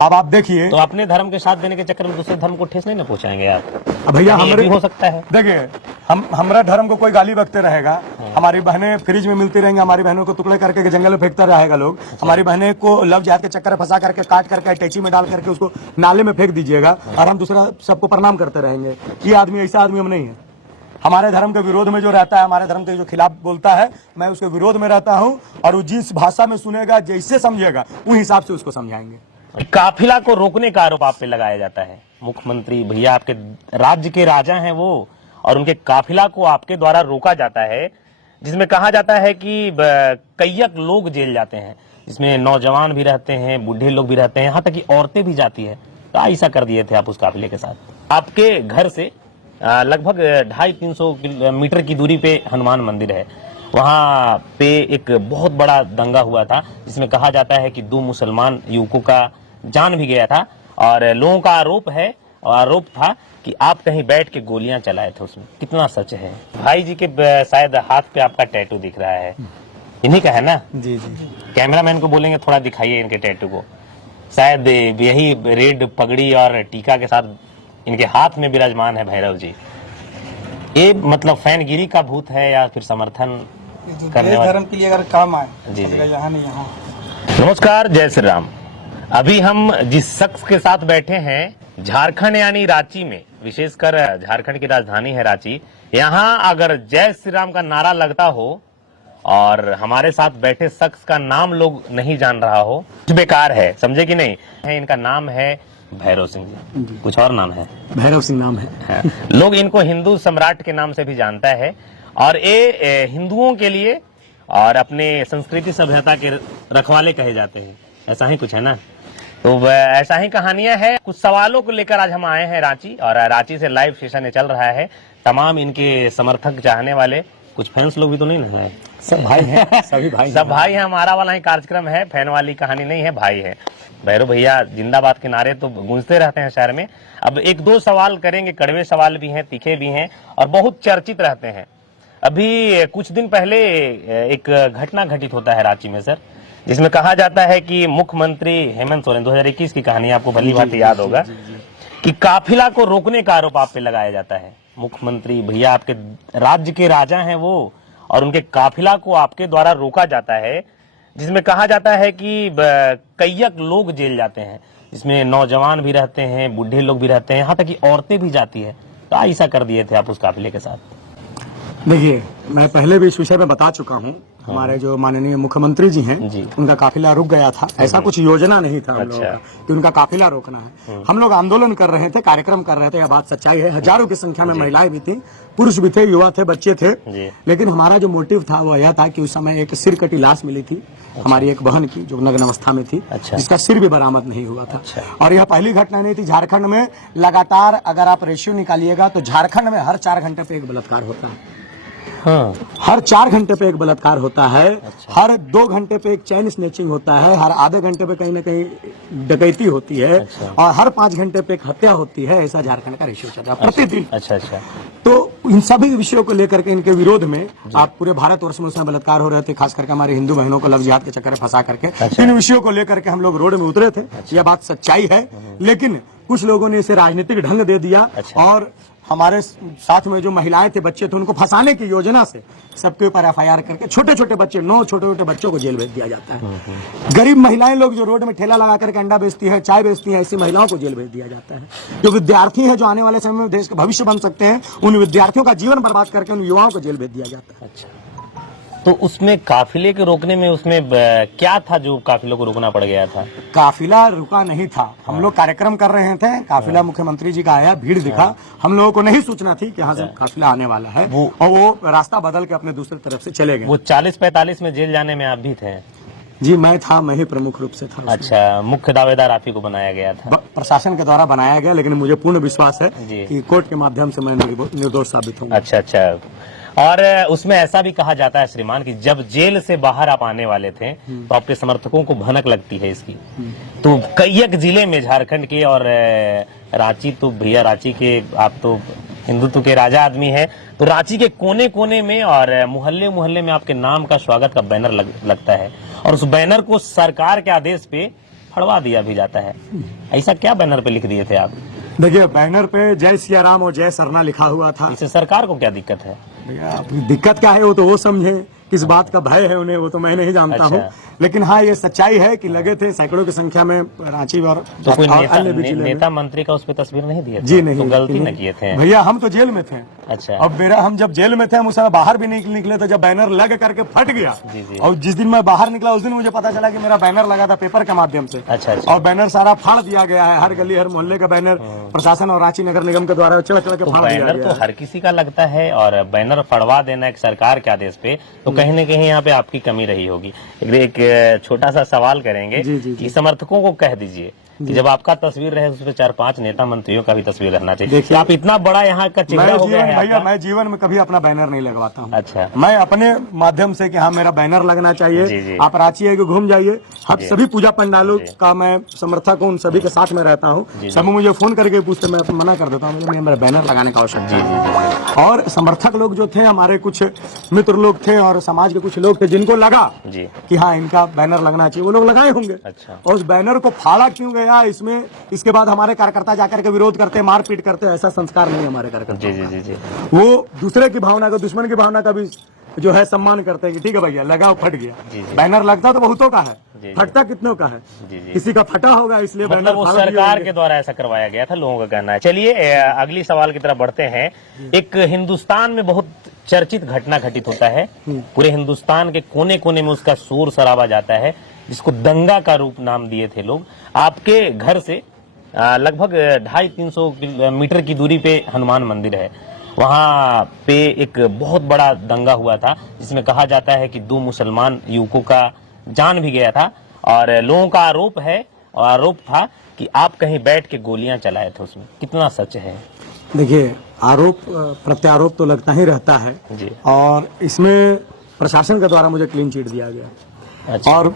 अब आप देखिए, तो अपने धर्म के साथ देने के चक्कर में दूसरे धर्म को ठेस नहीं ना पहुंचाएंगे आप? भैया ये हमारे भी हो सकता है। देखिए, हमारा धर्म को कोई गाली बकते रहेगा, हमारी बहनें फ्रिज में मिलती रहेंगी, हमारी बहनों को टुकड़े करके जंगल में फेंकता रहेगा लोग, हमारी बहनें को लव जिहाद के चक्कर में फंसा करके काट करके टैची में डाल करके उसको नाले में फेंक दीजिएगा और हम दूसरा सबको प्रणाम करते रहेंगे। ये आदमी ऐसा आदमी हम नहीं है। हमारे धर्म के विरोध में जो रहता है, हमारे धर्म के जो खिलाफ बोलता है, मैं उसके विरोध में रहता हूँ और वो जिस भाषा में सुनेगा, जैसे समझेगा, उस हिसाब से उसको समझाएंगे। काफिला को रोकने का आरोप आप पे लगाया जाता है। मुख्यमंत्री भैया आपके राज्य के राजा हैं वो, और उनके काफिला को आपके द्वारा रोका जाता है, जिसमें कहा जाता है कि कईयक लोग जेल जाते हैं, जिसमें नौजवान भी रहते हैं, बूढ़े लोग भी रहते हैं, यहाँ तक कि औरतें भी जाती है। तो ऐसा कर दिए थे आप उस काफिले के साथ। आपके घर से लगभग 250-300 मीटर की दूरी पे हनुमान मंदिर है। वहाँ पे एक बहुत बड़ा दंगा हुआ था, जिसमें कहा जाता है कि 2 मुसलमान युवकों का जान भी गया था, और लोगों का आरोप था कि आप कहीं बैठ के गोलियां चलाए थे। उसमें कितना सच है? भाई जी के शायद हाथ पे आपका टैटू दिख रहा है, इन्हीं का है ना? जी जी। कैमरामैन को बोलेंगे थोड़ा दिखाइए इनके टैटू को। शायद यही रेड पगड़ी और टीका के साथ इनके हाथ में विराजमान है भैरव जी। ये मतलब फैनगिरी का भूत है या फिर समर्थन करने वाले धर्म के लिए अगर काम आए? जी जी। यहाँ नहीं, यहाँ। नमस्कार, जय श्री राम। अभी हम जिस शख्स के साथ बैठे हैं झारखंड यानी रांची में, विशेषकर झारखंड की राजधानी है रांची, यहाँ अगर जय श्री राम का नारा लगता हो और हमारे साथ बैठे शख्स का नाम लोग नहीं जान रहा हो, बेकार है, समझे कि नहीं? इनका नाम है भैरव सिंह जी। कुछ और नाम है? भैरव सिंह नाम है। लोग इनको हिंदू सम्राट के नाम से भी जानता है, और ये हिंदुओं के लिए और अपने संस्कृति सभ्यता के रखवाले कहे जाते हैं। ऐसा ही कुछ है ना? तो ऐसा ही कहानियां हैं। कुछ सवालों को लेकर आज हम आए हैं रांची, और रांची से लाइव सेशन चल रहा है। तमाम इनके समर्थक, चाहने वाले, कुछ फैंस लोग भी तो नहीं ना? सब भाई हैं, सभी भाई सब भाई हैं। हमारा वाला ही कार्यक्रम है, फैन वाली कहानी नहीं है, भाई है। भैरव भैया जिंदाबाद के नारे तो गूंजते रहते हैं शहर में। अब 1-2 सवाल करेंगे, कड़वे सवाल भी हैं, तीखे भी हैं, और बहुत चर्चित रहते हैं। अभी कुछ दिन पहले एक घटना घटित होता है रांची में सर, जिसमें कहा जाता है कि मुख्यमंत्री हेमंत सोरेन, 2021 की कहानी आपको भली बात याद होगा, कि काफिला को रोकने का आरोप आप पे लगाया जाता है। मुख्यमंत्री भैया आपके राज्य के राजा हैं वो, और उनके काफिला को आपके द्वारा रोका जाता है, जिसमें कहा जाता है कि कईयक लोग जेल जाते हैं, जिसमें नौजवान भी रहते हैं, बूढ़े लोग भी रहते हैं, यहाँ तक कि औरतें भी जाती है। तो ऐसा कर दिए थे आप उस काफिले के साथ? देखिए, मैं पहले भी इस विषय में बता चुका हूँ। हमारे जो माननीय मुख्यमंत्री जी हैं, उनका काफिला रुक गया था। ऐसा कुछ योजना नहीं था हम लोगों का कि उनका काफिला रोकना है। हम लोग आंदोलन कर रहे थे, कार्यक्रम कर रहे थे, यह बात सच्चाई है। हजारों की संख्या में महिलाएं भी थी, पुरुष भी थे, युवा थे, बच्चे थे। लेकिन हमारा जो मोटिव था वो यह था कि उस समय एक सिर कटी लाश मिली थी हमारी एक बहन की, जो नग्न अवस्था में थी, जिसका सिर भी बरामद नहीं हुआ था। और यह पहली घटना नहीं थी। झारखंड में लगातार अगर आप रेशियो निकालिएगा तो झारखंड में हर 4 घंटे पे एक बलात्कार होता है। हर 4 घंटे पे एक बलात्कार होता है। हर 2 घंटे पे एक चैन स्नैचिंग होता है। हर आधे घंटे पे कहीं ना कहीं डकैती होती है। और हर 5 घंटे पे एक हत्या होती है। ऐसा झारखंड का रेशियो चल रहा है प्रतिदिन। तो इन सभी विषयों को लेकर के, इनके विरोध में आप पूरे भारतवर्ष में उसमें बलात्कार हो रहे थे, खास करके हमारी हिंदू बहनों को लव जिहाद के चक्कर में फंसा करके। इन विषयों को लेकर के हम लोग रोड में उतरे थे। यह बात सच्चाई है। लेकिन कुछ लोगों ने इसे राजनीतिक ढंग दे दिया, और हमारे साथ में जो महिलाएं थे, बच्चे थे, उनको फंसाने की योजना से सबके ऊपर FIR करके छोटे छोटे बच्चे, 9 छोटे छोटे बच्चों को जेल भेज दिया जाता है। गरीब महिलाएं लोग जो रोड में ठेला लगा करके अंडा बेचती है, चाय बेचती है, ऐसी महिलाओं को जेल भेज दिया जाता है। जो विद्यार्थी हैं, जो आने वाले समय में देश का भविष्य बन सकते हैं, उन विद्यार्थियों का जीवन बर्बाद करके उन युवाओं को जेल भेज दिया जाता है। तो उसमें काफिले के रोकने में उसमें क्या था जो काफिलों को रोकना पड़ गया था? काफिला रुका नहीं था। हम लोग कार्यक्रम कर रहे थे, काफिला मुख्यमंत्री जी का आया, भीड़ दिखा। हम लोगों को नहीं सूचना थी कि यहाँ से काफिला आने वाला है, और वो रास्ता बदल के अपने दूसरी तरफ से चले गए। वो 40-45 में जेल जाने में आप भी थे? जी, मैं था, मैं ही प्रमुख रूप से था। अच्छा, मुख्य दावेदार आप ही को बनाया गया था? प्रशासन के द्वारा बनाया गया, लेकिन मुझे पूर्ण विश्वास है कि कोर्ट के माध्यम से मैं निर्दोष साबित हूँ। अच्छा। और उसमें ऐसा भी कहा जाता है श्रीमान कि जब जेल से बाहर आप आने वाले थे तो आपके समर्थकों को भनक लगती है इसकी। तो कईयक जिले में झारखंड के, और रांची तो भैया, रांची के आप तो हिंदुत्व के राजा आदमी हैं, तो रांची के कोने कोने में और मोहल्ले मोहल्ले में आपके नाम का स्वागत का बैनर लगता है, और उस बैनर को सरकार के आदेश पे फड़वा दिया भी जाता है। ऐसा क्या बैनर पे लिख दिए थे आप? देखिए, बैनर पे जय सिया राम और जय सरना लिखा हुआ था। इससे सरकार को क्या दिक्कत है? भैया, अपनी दिक्कत क्या है वो तो वो समझे, किस बात का भय है उन्हें वो तो मैं नहीं जानता अच्छा। हूँ। लेकिन हाँ, ये सच्चाई है कि लगे थे सैकड़ों की संख्या में रांची और तो कोई नेता, अन्य भी जिले में। नेता मंत्री का उस पर तस्वीर नहीं दिए थे? जी नहीं, तो गलती नहीं। न किए थे भैया, हम तो जेल में थे। अच्छा। अब मेरा, हम जब जेल में थे हम उस समय बाहर भी नहीं निकले थे जब बैनर लग करके फट गया। जी, जी। और जिस दिन मैं बाहर निकला उस दिन मुझे पता चला कि मेरा बैनर लगा था पेपर के माध्यम से। अच्छा, अच्छा। और बैनर सारा फाड़ दिया गया है, हर गली हर मोहल्ले का बैनर प्रशासन और रांची नगर निगम के द्वारा चढ़ चढ़ के तो फाड़ दिया बैनर गया तो हर किसी का लगता है, और बैनर फड़वा देना एक सरकार के आदेश पे, तो कहीं न कहीं यहाँ पे आपकी कमी रही होगी। एक छोटा सा सवाल करेंगे जी, जी, जी। कि समर्थकों को कह दीजिए कि जब आपका तस्वीर रहे उस पर 4-5 नेता मंत्रियों का भी तस्वीर रहना चाहिए। देखिए, आप इतना बड़ा यहाँ का चेहरा हो गया है भैया, आपका। मैं जीवन में कभी अपना बैनर नहीं लगवाता हूँ। अच्छा। मैं अपने माध्यम से कि हाँ मेरा बैनर लगना जी, चाहिए। जी। आप रांची आइए, घूम जाइए, हम सभी पूजा पंडालों का मैं समर्थक हूँ, उन सभी के साथ में रहता हूँ। सब मुझे फोन करके पूछते, मैं मना कर देता हूँ, मुझे मेरा बैनर लगाने का आवश्यकता है। और समर्थक लोग जो थे, हमारे कुछ मित्र लोग थे और समाज के कुछ लोग थे जिनको लगा जी कि हाँ इनका बैनर लगना चाहिए, वो लोग लगाए होंगे। अच्छा। और उस बैनर को फाड़ा क्यों गया, इसमें इसके बाद हमारे कार्यकर्ता जाकर के विरोध करते, मारपीट करते, ऐसा संस्कार नहीं है हमारे कार्यकर्ता। जी जी जी जी। वो दूसरे की भावना का, दुश्मन की भावना का भी जो है सम्मान करते हैं कि ठीक है भैया लगाओ, फट गया। बैनर लगता तो बहुतों का है, फटता कितनों का है। किसी का फटा होगा इसलिए बैनर मतलब वो फाड़ दिए सरकार होंगे। के द्वारा ऐसा करवाया गया था, लोगों का कहना है। चलिए अगली सवाल की तरफ बढ़ते हैं। एक हिंदुस्तान में बहुत चर्चित घटना घटित होता है, पूरे हिंदुस्तान के कोने कोने में उसका शोर शराबा जाता है, जिसको दंगा का रूप नाम दिए थे लोग। आपके घर से लगभग 250-300 मीटर की दूरी पे हनुमान मंदिर है, वहां पे एक बहुत बड़ा दंगा हुआ था, जिसमें कहा जाता है कि 2 मुसलमान युवकों का जान भी गया था। और लोगों का आरोप था कि आप कहीं बैठ के गोलियां चलाए थे, उसमें कितना सच है? देखिए, आरोप प्रत्यारोप तो लगता ही रहता है जी। और इसमें प्रशासन के द्वारा मुझे क्लीन चिट दिया गया। अच्छा। और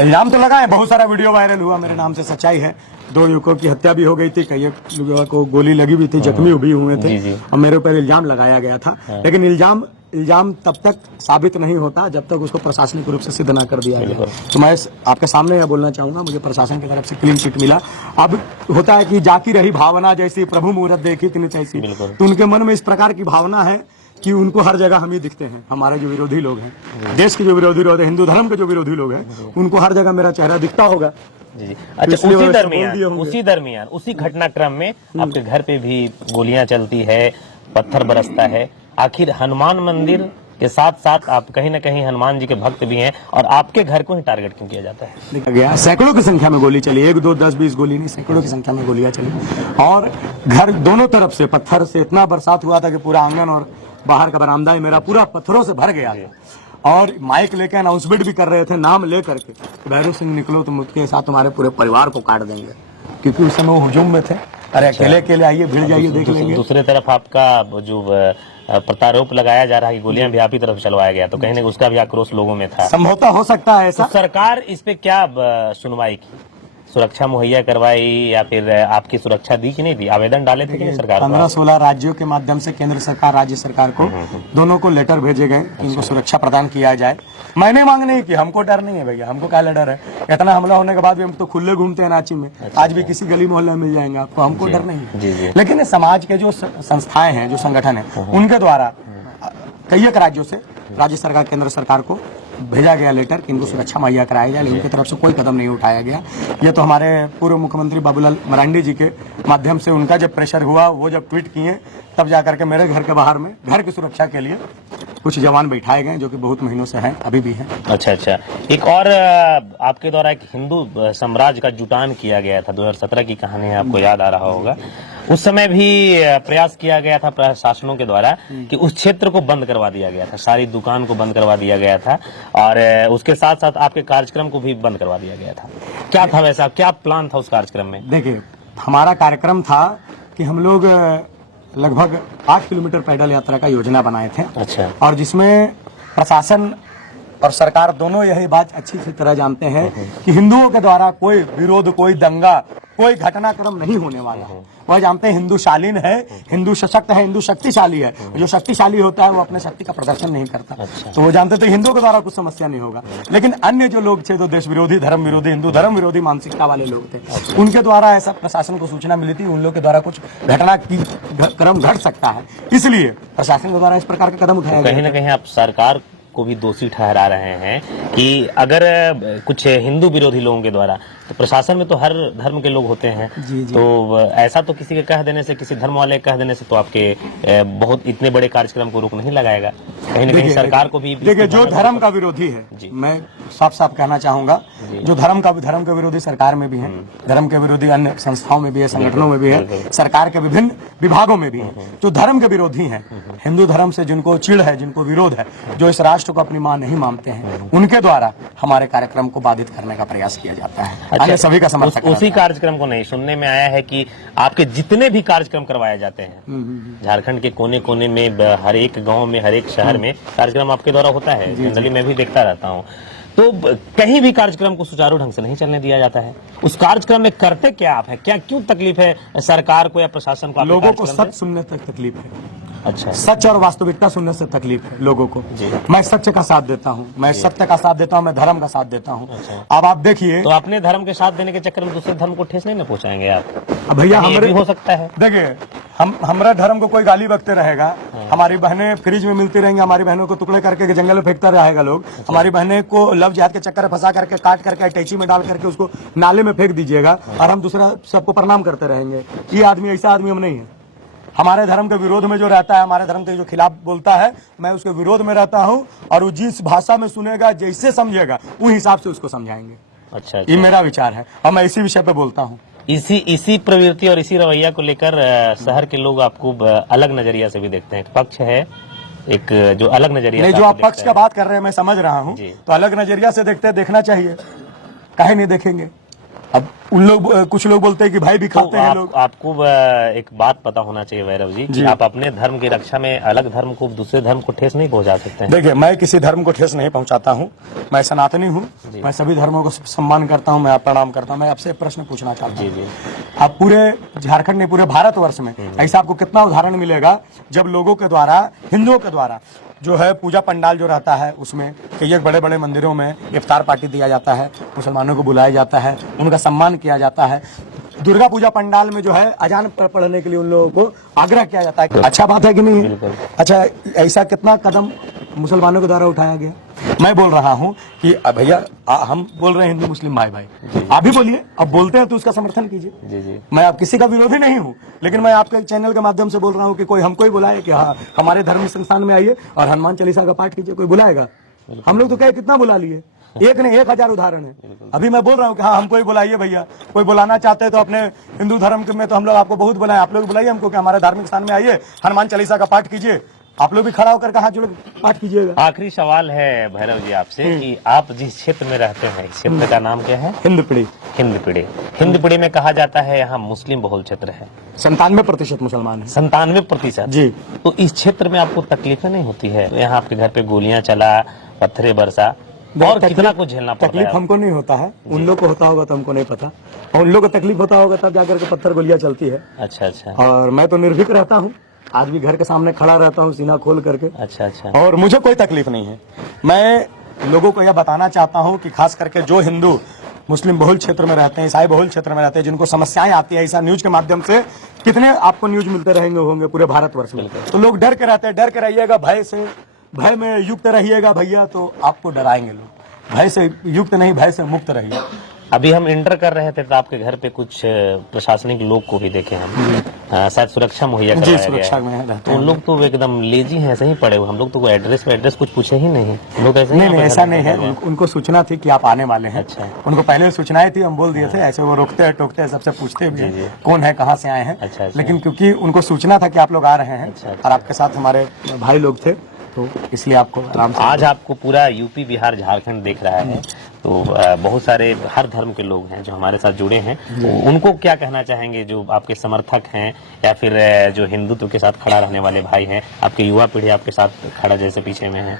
इल्जाम तो लगा है, बहुत सारा वीडियो वायरल हुआ मेरे नाम से, सच्चाई है। 2 युवकों की हत्या भी हो गई थी, कई युवकों को गोली लगी भी थी, जख्मी भी हुए थे। जी, जी। और मेरे ऊपर इल्जाम लगाया गया था। लेकिन इल्जाम तब तक साबित नहीं होता जब तक उसको प्रशासनिक रूप से सिद्ध ना कर दिया गया। तो मैं आपके सामने यह बोलना चाहूंगा, मुझे प्रशासन की तरफ से क्लीन चिट मिला। अब होता है कि जाकी रही भावना जैसी, प्रभु मुहूर्त देखी तिन तैसी, तो उनके मन में इस प्रकार की भावना है कि उनको हर जगह हम ही दिखते हैं। हमारे जो विरोधी लोग हैं, देश के जो विरोधी लोग हैं, हिंदू धर्म के जो विरोधी लोग हैं, उनको हर जगह मेरा चेहरा दिखता होगा। जी। अच्छा, उसी दरमियान उसी घटनाक्रम में आपके घर पे भी गोलियां चलती है, पत्थर बरसता है। आखिर हनुमान मंदिर के साथ साथ आप कहीं न कहीं हनुमान जी के भक्त भी हैं, और आपके घर को ही टारगेट क्यों किया जाता है? देखा गया, सैकड़ों की संख्या में गोली चली, 1, 2, 10, 20 गोली नहीं, सैकड़ों की संख्या में गोलियां चली। और घर दोनों तरफ से पत्थर से इतना बरसात हुआ था कि पूरा आंगन और बाहर का बरामदा मेरा पूरा पत्थरों से भर गया था। और माइक लेकर अनाउंसमेंट भी कर रहे थे, नाम ले करके, भैरू सिंह निकलो तुम उसके साथ तुम्हारे पूरे परिवार को काट देंगे, क्योंकि उस समय वो हुजूम में थे। अरे अकेले अकेले आइए, भिड़ जाइए, देख लेंगे। दूसरी तरफ आपका जो प्रत्यारोप लगाया जा रहा है कि गोलियां भी आप ही तरफ चलवाया गया, तो कहीं ना उसका भी आक्रोश लोगों में था। संभवतः हो सकता है ऐसा। तो सरकार इस पे क्या सुनवाई की? सुरक्षा मुहैया करवाई या फिर आपकी सुरक्षा दी कि नहीं दी? आवेदन डाले थे कि नहीं सरकार? 15-16 राज्यों के माध्यम से केंद्र सरकार, राज्य सरकार को दोनों को लेटर भेजे गए कि इनको सुरक्षा प्रदान किया जाए। मैंने मांग नहीं की, हमको डर नहीं है भैया, हमको क्या डर है। इतना हमला होने के बाद भी हम तो खुले घूमते हैं रांची में। आज भी किसी गली मोहल्ले में मिल जाएंगे आपको, हमको डर नहीं है। लेकिन समाज के जो संस्थाएं हैं, जो संगठन है, उनके द्वारा कई एक राज्यों से राज्य सरकार, केंद्र सरकार को भेजा गया लेटर कि इनको सुरक्षा मुहैया कराया जाए, लेकिन उनकी तरफ से कोई कदम नहीं उठाया गया। ये तो हमारे पूर्व मुख्यमंत्री बाबूलाल मरांडी जी के माध्यम से उनका जब प्रेशर हुआ, वो जब ट्वीट किए, तब जाकर के मेरे घर के बाहर में घर की सुरक्षा के लिए कुछ जवान बैठाए गए, जो कि बहुत महीनों से हैं, अभी भी हैं। अच्छा अच्छा। एक और आपके द्वारा एक हिंदू साम्राज्य का जुटान किया गया था, 2017 की कहानी आपको याद आ रहा होगा। उस समय भी प्रयास किया गया था प्रशासनों के द्वारा कि उस क्षेत्र को बंद करवा दिया गया था, सारी दुकान को बंद करवा दिया गया था, और उसके साथ साथ आपके कार्यक्रम को भी बंद करवा दिया गया था। क्या था वैसा, क्या प्लान था उस कार्यक्रम में? देखिए, हमारा कार्यक्रम था कि हम लोग लगभग 8 किलोमीटर पैदल यात्रा का योजना बनाए थे। अच्छा। और जिसमें प्रशासन और सरकार दोनों यही बात अच्छी सी तरह जानते हैं कि हिंदुओं के द्वारा कोई विरोध, कोई दंगा, कोई घटनाक्रम नहीं होने वाला है। वह जानते हैं हिंदू शालीन है, हिंदू सशक्त है, हिंदू शक्तिशाली है। जो शक्तिशाली होता है वो अपने शक्ति का प्रदर्शन नहीं करता। तो वो जानते थे हिंदुओं के द्वारा कुछ समस्या नहीं होगा। लेकिन अन्य जो लोग थे, जो देश विरोधी, धर्म विरोधी, हिंदू धर्म विरोधी मानसिकता वाले लोग थे, उनके द्वारा ऐसा प्रशासन को सूचना मिली थी, उन लोग के द्वारा कुछ घटना की क्रम घट सकता है, इसलिए प्रशासन के द्वारा इस प्रकार का कदम उठाया गया। कहीं ना कहीं आप सरकार को भी दोषी ठहरा रहे हैं कि अगर कुछ हिंदू विरोधी लोगों के द्वारा, तो प्रशासन में तो हर धर्म के लोग होते हैं। जी। तो ऐसा तो किसी के कह देने से, किसी धर्म वाले के कह देने से तो आपके बहुत इतने बड़े कार्यक्रम को रोक नहीं लगाएगा। कहीं ना कहीं सरकार को भी देखिए, जो धर्म का विरोधी है, मैं साफ साफ कहना चाहूंगा, जो धर्म के विरोधी सरकार में भी है, धर्म के विरोधी अन्य संस्थाओं में भी है, संगठनों में भी है, सरकार के विभिन्न विभागों में भी है। जो धर्म के विरोधी हैं, हिंदू धर्म से जिनको चिढ़ है, जिनको विरोध है, जो इस राष्ट्र को अपनी मां नहीं मानते हैं, उनके द्वारा हमारे कार्यक्रम को बाधित करने का प्रयास किया जाता है। अच्छा, सभी का समर्थन उसी कार्यक्रम को नहीं, सुनने में आया है कि आपके जितने भी कार्यक्रम करवाए जाते हैं झारखंड के कोने कोने में, हर एक गांव में, हर एक शहर में कार्यक्रम आपके द्वारा होता है। जनरली मैं भी देखता रहता हूँ। तो कहीं भी कार्यक्रम को सुचारू ढंग से नहीं चलने दिया जाता है। उस कार्यक्रम में करते क्या आप है? क्या क्यों तकलीफ है सरकार को या प्रशासन को? लोगों को सच सुनने तक तकलीफ है। अच्छा, सच और वास्तविकता सुनने से तकलीफ है लोगों को। मैं सत्य का साथ देता हूँ, मैं सत्य का साथ देता हूँ, मैं धर्म का साथ देता हूँ। अच्छा। अब आप देखिए, तो अपने धर्म के साथ देने के चक्कर में दूसरे धर्म को ठेस नहीं ना पहुंचाएंगे आप? अब भैया हमारे हो सकता है, देखिए, हमारा धर्म को कोई गाली बकते रहेगा, हमारी बहनें फ्रिज में मिलती रहेंगी, हमारी बहनों को टुकड़े करके जंगल में फेंकता रहेगा लोग, हमारी बहनें को लव जिहाद के चक्कर में फंसा करके, काट करके, टैची में डाल करके उसको नाले में फेंक दीजिएगा और हम दूसरा सबको प्रणाम करते रहेंगे। ये आदमी, ऐसा आदमी हम नहीं है। हमारे धर्म के विरोध में जो रहता है, हमारे धर्म के जो खिलाफ बोलता है, मैं उसके विरोध में रहता हूँ, और वो जिस भाषा में सुनेगा, जैसे समझेगा, उस हिसाब से उसको समझाएंगे। अच्छा, ये मेरा विचार है और मैं इसी विषय पे बोलता हूँ। इसी प्रवृत्ति और इसी रवैया को लेकर शहर के लोग आपको अलग नजरिया से भी देखते हैं। एक पक्ष है, एक जो अलग नजरिया नहीं, जो आप पक्ष का बात कर रहे हैं मैं समझ रहा हूँ, तो अलग नजरिया से देखते हैं, देखना चाहिए, काहे नहीं देखेंगे। अब उन लोग, कुछ लोग बोलते हैं कि भाई भी खाते हैं लोग। आपको एक बात पता होना चाहिए वैरव जी, कि आप अपने धर्म की रक्षा में अलग धर्म को, दूसरे धर्म को ठेस नहीं पहुंचा सकते हैं। देखिए, मैं किसी धर्म को ठेस नहीं पहुंचाता हूं, मैं सनातनी हूं, मैं सभी धर्मों को सम्मान करता हूं, मैं प्रणाम करता हूं। मैं आपसे प्रश्न पूछना चाहता हूं, आप पूरे झारखंड में, पूरे भारतवर्ष में ऐसा आपको कितना उदाहरण मिलेगा जब लोगों के द्वारा, हिंदुओं के द्वारा जो है पूजा पंडाल जो रहता है, उसमें कई बड़े बड़े मंदिरों में इफ्तार पार्टी दिया जाता है, मुसलमानों को बुलाया जाता है, उनका सम्मान किया जाता है। दुर्गा पूजा पंडाल में जो है अजान पढ़ने के लिए उन लोगों को आग्रह किया जाता है। अच्छा बात है कि नहीं? अच्छा, ऐसा कितना कदम मुसलमानों के द्वारा उठाया गया। मैं बोल रहा हूँ कि भैया, हम बोल रहे हैं हिंदू मुस्लिम भाई भाई, आप भी बोलिए, अब बोलते हैं तो उसका समर्थन कीजिए। मैं आप किसी का विरोधी नहीं हूँ, लेकिन मैं आपके चैनल के माध्यम से बोल रहा हूँ कि कोई हमको ही बुलाए कि हाँ, हमारे धर्म संस्थान में आइए और हनुमान चालीसा का पाठ कीजिए। कोई बुलाएगा? हम लोग तो क्या कितना बुला लिए, एक नहीं 1000 उदाहरण है। अभी मैं बोल रहा हूँ कि हाँ, हमको ही बुलाइए भैया। कोई बुलाना चाहते हैं तो अपने हिंदू धर्म में तो हम लोग आपको बहुत बुलाए, आप लोग बुलाइए हमको कि हमारे धार्मिक स्थान में आइए, हनुमान चालीसा का पाठ कीजिए। आप लोग भी खड़ा होकर हाथ जोड़ पाठ कीजिएगा। आखिरी सवाल है भैरव जी आपसे कि आप जिस क्षेत्र में रहते हैं, इस क्षेत्र का नाम क्या है? हिंदपीढ़ी। हिंदपीढ़ी में कहा जाता है यहाँ मुस्लिम बहुल क्षेत्र है, 97% मुसलमान है। 97% जी। तो इस क्षेत्र में आपको तकलीफें नहीं होती है? यहाँ आपके घर पे गोलियां चला, पत्थरे बरसा, और कितना कुछ झेलना पड़ता है? तकलीफ हमको नहीं होता है, उन लोग को होता होगा तो हमको नहीं पता, और उन लोग को तकलीफ होता होगा तब जाकर के पत्थर गोलियां चलती है। अच्छा। और मैं तो निर्भीक रहता हूँ, आज भी घर के सामने खड़ा रहता हूँ सीना खोल करके। अच्छा। और मुझे कोई तकलीफ नहीं है। मैं लोगों को यह बताना चाहता हूँ कि खास करके जो हिंदू मुस्लिम बहुल क्षेत्र में रहते हैं, ईसाई बहुल क्षेत्र में रहते हैं, जिनको समस्याएं आती है, ऐसा न्यूज के माध्यम से कितने आपको न्यूज मिलते रहेंगे होंगे पूरे भारतवर्ष में, तो लोग डर के रहते हैं। डर के रहिएगा, भय से, भय में युक्त रहिएगा भैया, तो आपको डराएंगे लोग। भय से युक्त नहीं, भय से मुक्त रहिए। अभी हम इंटर कर रहे थे तो आपके घर पे कुछ प्रशासनिक लोग को भी देखे हम, शायद सुरक्षा मुहैया करवाया गया है। सुरक्षा में रहते हैं। तो उन लोग तो एकदम लेजी हैं, ऐसे ही पड़े हुए। हम लोग तो एड्रेस कुछ पूछे ही नहीं, लोग ऐसे नहीं, ऐसा नहीं है। उनको सूचना थी कि आप आने वाले हैं। अच्छा। उनको पहले सूचनाएं थी, हम बोल दिए थे। ऐसे वो रोकते हैं, टोकते हैं, सबसे पूछते हैं कौन है, कहाँ से आए हैं। अच्छा। लेकिन क्योंकि उनको सूचना था कि आप लोग आ रहे हैं और आपके साथ हमारे भाई लोग थे, तो इसलिए आपको आराम से। आज आपको पूरा यूपी, बिहार, झारखंड देख रहा है, तो बहुत सारे हर धर्म के लोग हैं जो हमारे साथ जुड़े हैं। तो उनको क्या कहना चाहेंगे जो आपके समर्थक हैं या फिर जो हिंदुत्व के साथ खड़ा रहने वाले भाई हैं? आपकी युवा पीढ़ी आपके साथ खड़ा जैसे पीछे में है।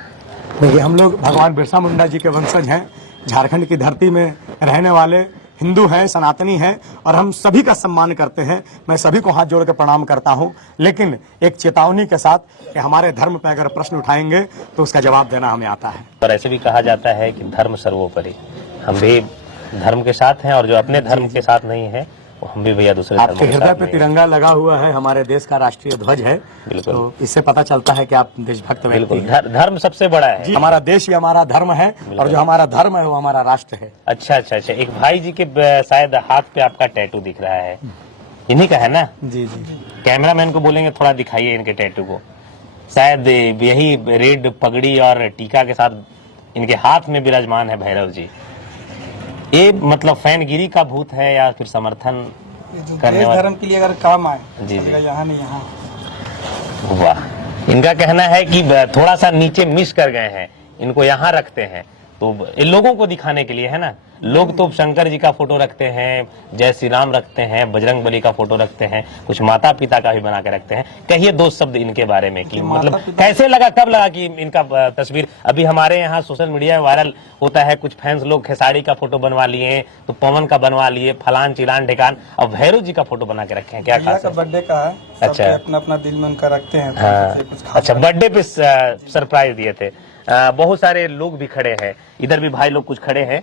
देखिए, हम लोग भगवान बिरसा मुंडा जी के वंशज हैं, झारखंड की धरती में रहने वाले हिंदू हैं, सनातनी हैं और हम सभी का सम्मान करते हैं। मैं सभी को हाथ जोड़ के प्रणाम करता हूं, लेकिन एक चेतावनी के साथ कि हमारे धर्म पे अगर प्रश्न उठाएंगे तो उसका जवाब देना हमें आता है। और ऐसे भी कहा जाता है कि धर्म सर्वोपरि। हम भी धर्म के साथ हैं और जो अपने धर्म के साथ नहीं है वो हम भी भैया दूसरे आपके हृदय पे तिरंगा लगा हुआ है, हमारे देश का राष्ट्रीय ध्वज है। बिल्कुल। तो इससे पता चलता है कि आप देशभक्त व्यक्ति बिल्कुल, हैं। धर्म सबसे बड़ा है जी, हमारा देश ही हमारा धर्म है और जो हमारा धर्म है वो हमारा राष्ट्र है। अच्छा अच्छा अच्छा, एक भाई जी के शायद हाथ पे आपका टैटू दिख रहा है, इन्हीं का है ना? जी जी। कैमरामैन को बोलेंगे थोड़ा दिखाइए इनके टैटू को। शायद यही रेड पगड़ी और टीका के साथ इनके हाथ में विराजमान है भैरव जी। ये मतलब फैनगिरी का भूत है या फिर समर्थन करने देश वाले? धर्म के लिए अगर काम आए जी जी, यहाँ नहीं यहाँ। वाह। इनका कहना है कि थोड़ा सा नीचे मिस कर गए हैं, इनको यहाँ रखते हैं तो इन लोगों को दिखाने के लिए, है ना? लोग तो शंकर जी का फोटो रखते हैं, जय श्री राम रखते हैं, बजरंग बली का फोटो रखते हैं, कुछ माता पिता का भी बना के रखते हैं। कहिए दो शब्द इनके बारे में कि मतलब कैसे लगा, कब लगा कि इनका तस्वीर अभी हमारे यहाँ सोशल मीडिया में वायरल होता है। कुछ फैंस लोग खेसारी का फोटो बनवा लिए, तो पवन का बनवा लिए, फलान चिलान ढेकान, और भैरव जी का फोटो बना के रखे हैं। क्या खास है? बर्थडे का है। अच्छा। अपना अपना दिल में उनका रखते हैं। हाँ। अच्छा, बर्थडे पे सरप्राइज दिए थे। बहुत सारे लोग भी खड़े हैं, इधर भी भाई लोग कुछ खड़े हैं।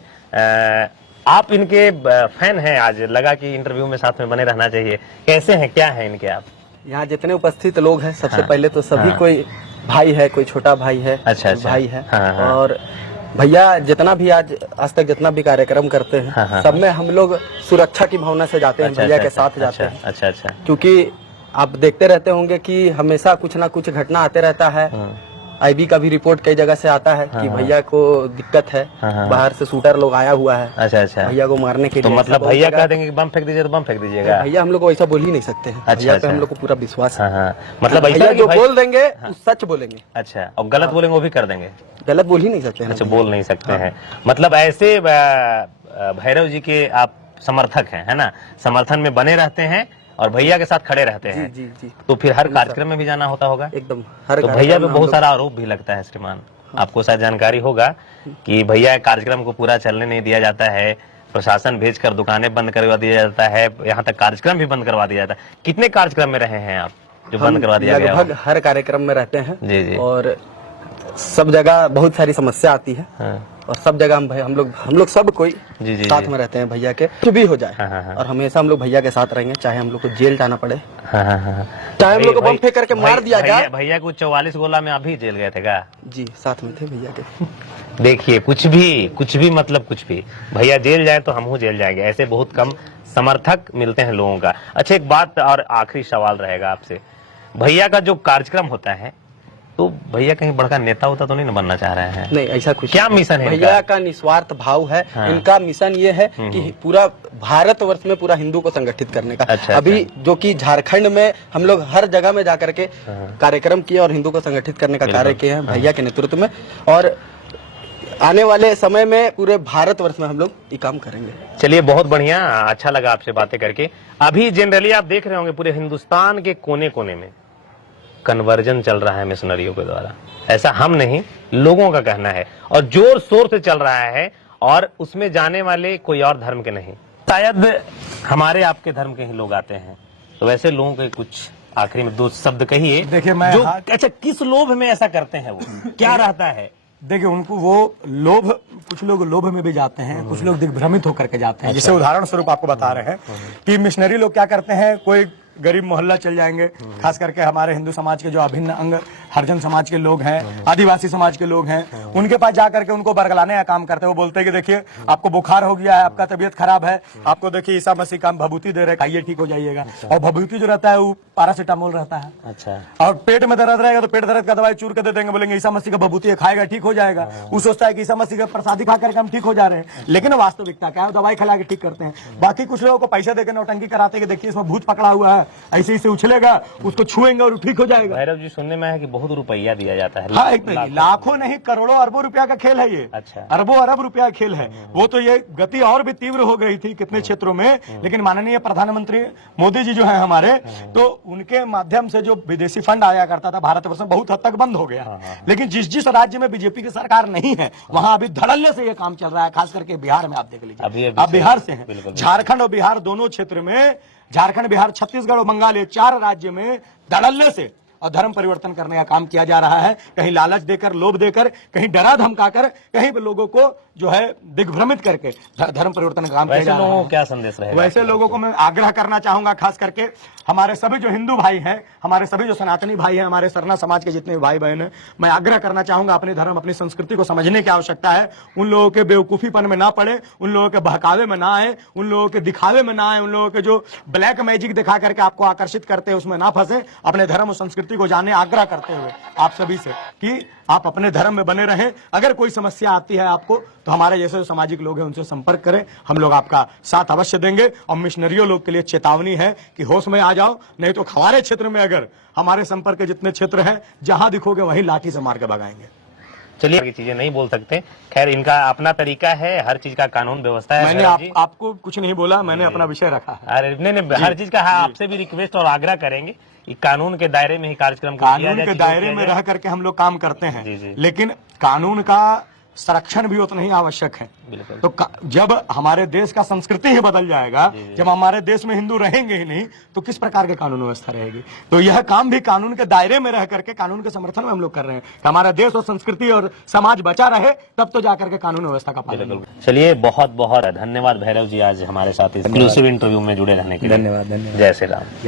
आप इनके फैन हैं, आज लगा कि इंटरव्यू में साथ में बने रहना चाहिए। कैसे हैं, क्या हैं इनके आप? यहाँ जितने उपस्थित लोग हैं सबसे पहले तो सभी कोई भाई है, कोई छोटा भाई है, अच्छा, अच्छा। भाई है। हाँ। और भैया जितना भी आज तक जितना भी कार्यक्रम करते हैं सब में हम लोग सुरक्षा की भावना से जाते हैं, भैया के साथ जाते हैं। अच्छा अच्छा, क्योंकि आप देखते रहते होंगे कि हमेशा कुछ ना कुछ घटना आते रहता है। आईबी का भी रिपोर्ट कई जगह से आता है कि भैया को दिक्कत है, बाहर से शूटर लोग आया हुआ है। अच्छा अच्छा, भैया को मारने के तो लिए। मतलब भैया कह देंगे कि बम फेंक दीजिए तो बम फेंक दीजिएगा? भैया हम लोग को ऐसा बोल ही नहीं सकते हैं। अच्छा, भैया पे अच्छा। हम लोग को पूरा विश्वास है। मतलब भैया जो बोल देंगे वो सच बोलेंगे। अच्छा, और गलत बोलेंगे वो भी कर देंगे? गलत बोल ही नहीं सकते हैं। अच्छा, बोल नहीं सकते हैं। मतलब ऐसे भैरव जी के आप समर्थक हैं, है ना? समर्थन में बने रहते हैं और भैया के साथ खड़े रहते हैं। जी जी। तो फिर हर कार्यक्रम में भी जाना होता होगा? एकदम हर तो भैया पे बहुत सारा आरोप भी लगता है श्रीमान, आपको शायद जानकारी होगा कि भैया कार्यक्रम को पूरा चलने नहीं दिया जाता है, प्रशासन भेजकर दुकानें बंद करवा दिया जाता है, यहाँ तक कार्यक्रम भी बंद करवा दिया जाता है। कितने कार्यक्रम में रहे हैं आप जो बंद करवा दिया गया? लगभग हर कार्यक्रम में रहते हैं। जी जी। और सब जगह बहुत सारी समस्या आती है। और सब जगह हम लोग सब कोई जी जी साथ में रहते हैं भैया के, कुछ भी हो जाए। और हमेशा हम लोग भैया के साथ रहेंगे, चाहे हम लोग को जेल जाना पड़े, चाहे हम लोग को बम फेंक करके मार दिया जाए। भैया को 44 गोला में अभी जेल गए थे क्या? जी, साथ में थे भैया के। देखिए, कुछ भी मतलब कुछ भी, भैया जेल जाए तो हम जेल जाएंगे, ऐसे बहुत कम समर्थक मिलते हैं लोगों का। अच्छा, एक बात और आखिरी सवाल रहेगा आपसे, भैया का जो कार्यक्रम होता है तो भैया कहीं बड़का नेता होता तो नहीं बनना चाह रहे हैं? नहीं, ऐसा कुछ क्या मिशन है भैया का? निस्वार्थ भाव है। इनका मिशन ये है कि पूरा भारतवर्ष में पूरा हिंदू को संगठित करने का। अभी जो कि झारखंड में हम लोग हर जगह में जाकर के कार्यक्रम किए और हिंदू को संगठित करने का कार्य किए हैं भैया के नेतृत्व में। और आने वाले समय में पूरे भारतवर्ष में हम लोग ये काम करेंगे। चलिए, बहुत बढ़िया, अच्छा लगा आपसे बातें करके। अभी जनरली आप देख रहे होंगे पूरे हिंदुस्तान के कोने कोने में कन्वर्जन चल रहा है मिशनरियों के द्वारा। ऐसा हम नहीं, लोगों का कहना है, और जोर शोर से चल रहा है, और उसमें जाने वाले कोई और धर्म के नहीं, शायद हमारे आपके धर्म के ही लोग आते हैं। तो वैसे लोगों के कुछ आखिरी में दो शब्द कहिए। देखिए, मैं अच्छा, किस लोभ में ऐसा करते हैं, वो क्या रहता है? देखिए, उनको वो लोभ, कुछ लोग लोभ में भी जाते हैं, कुछ लोग दिग्भ्रमित होकर के जाते हैं। जैसे उदाहरण स्वरूप आपको बता रहे हैं कि मिशनरी लोग क्या करते हैं, कोई गरीब मोहल्ला चल जाएंगे, खास करके हमारे हिंदू समाज के जो अभिन्न अंग हरिजन समाज के लोग हैं, आदिवासी समाज के लोग हैं, उनके पास जाकर के उनको बरगलाने का काम करते हैं। वो बोलते हैं कि देखिए, आपको बुखार हो गया है, आपका तबीयत खराब है, आपको देखिए ईसा मसीह का भभूति दे रहे हैं, खाइए ठीक हो जाइएगा। और भभूति जो रहता है वो पैरासिटामोल रहता है। अच्छा। और पेट में दर्द रहेगा तो पेट दर्द का दवाई चूर के दे देंगे, बोलेंगे ईसा मसीह का भभूति खाएगा ठीक हो जाएगा। वो सोचता है कि ईसा मसीह का प्रसादी खा करके हम ठीक हो जा रहे हैं, लेकिन वास्तविकता क्या है, दवाई खिला के ठीक करते हैं। बाकी कुछ लोगों को पैसे देकर नौटंकी कराते हैं कि देखिए इसमें भूत पकड़ा हुआ है, ऐसे ही से उछलेगा, उसको छुएंगे और ठीक हो जाएगा। भैरव जी, सुनने में है कि बहुत बहुत रुपया दिया जाता है। हाँ, एक नहीं, लाखों नहीं, करोड़ों अरबों रुपया का खेल है ये। अच्छा। अरबों अरब रुपया का खेल है। वो तो ये गति और भी तीव्र हो गई थी कितने क्षेत्रों में, लेकिन माननीय प्रधानमंत्री मोदी जी जो है हमारे, तो उनके माध्यम से जो विदेशी फंड आया करता था भारतवर्ष में, बहुत हद तक बंद हो गया। लेकिन जिस जिस राज्य में बीजेपी की सरकार नहीं है, वहां अभी धड़ल्ले से ये काम चल रहा है। खास करके बिहार में आप देख लीजिए, आप बिहार से हैं, झारखंड और बिहार दोनों क्षेत्र में, झारखंड, बिहार, छत्तीसगढ़ और बंगाल, ये 4 राज्य में धड़ल्ले से और धर्म परिवर्तन करने का काम किया जा रहा है। कहीं लालच देकर, लोभ देकर, कहीं डरा धमकाकर, कहीं भी लोगों को जो है दिग्भ्रमित करके धर्म परिवर्तन का काम किया जा रहा है। लोगों को क्या संदेश रहेगा? वैसे लोगों को मैं आग्रह करना चाहूंगा, खास करके हमारे सभी जो हिंदू भाई हैं, हमारे सभी जो सनातनी भाई हैं, हमारे सरना समाज के जितने भाई बहन हैं, मैं आग्रह करना चाहूंगा, अपने धर्म, अपनी संस्कृति को समझने की आवश्यकता है। उन लोगों के बेवकूफीपन में ना पड़े, उन लोगों के बहकावे में ना आए, उन लोगों के दिखावे में ना आए, उन लोगों के जो ब्लैक मैजिक दिखा करके आपको आकर्षित करते हैं उसमें ना फंसे। अपने धर्म और संस्कृति को जानने आग्रह करते हुए आप सभी से कि आप अपने धर्म में बने रहें। अगर कोई समस्या आती है आपको, तो हमारे जैसे जो सामाजिक लोग हैं उनसे संपर्क करें, हम लोग आपका साथ अवश्य देंगे। और मिशनरियों लोग के लिए चेतावनी है कि होश में आ जाओ, नहीं तो हमारे क्षेत्र में, अगर हमारे संपर्क के जितने क्षेत्र हैं, जहां दिखोगे वहीं लाठी से मार के भगाएंगे। चलिए, ये चीजें नहीं बोल सकते, खैर इनका अपना तरीका है, हर चीज का कानून व्यवस्था है। मैंने आपको कुछ नहीं बोला, मैंने अपना विषय रखा है। अरे नहीं, हर चीज का आपसे भी रिक्वेस्ट और आग्रह करेंगे कि कानून के दायरे में ही कार्यक्रम को किया जाए, कानून के दायरे में रह करके हम लोग काम करते हैं। जी, जी। लेकिन कानून का संरक्षण भी उतना ही आवश्यक है। तो जब हमारे देश का संस्कृति ही बदल जाएगा, जब हमारे देश में हिंदू रहेंगे ही नहीं, तो किस प्रकार की कानून व्यवस्था रहेगी? तो यह काम भी कानून के दायरे में रह करके, कानून के समर्थन में हम लोग कर रहे हैं कि हमारा देश और संस्कृति और समाज बचा रहे, तब तो जाकर के कानून व्यवस्था का पालन होगा। चलिए, बहुत बहुत धन्यवाद भैरव जी, आज हमारे साथ एक्सक्लूसिव इंटरव्यू में जुड़े रहने के लिए। धन्यवाद। जय श्री राम।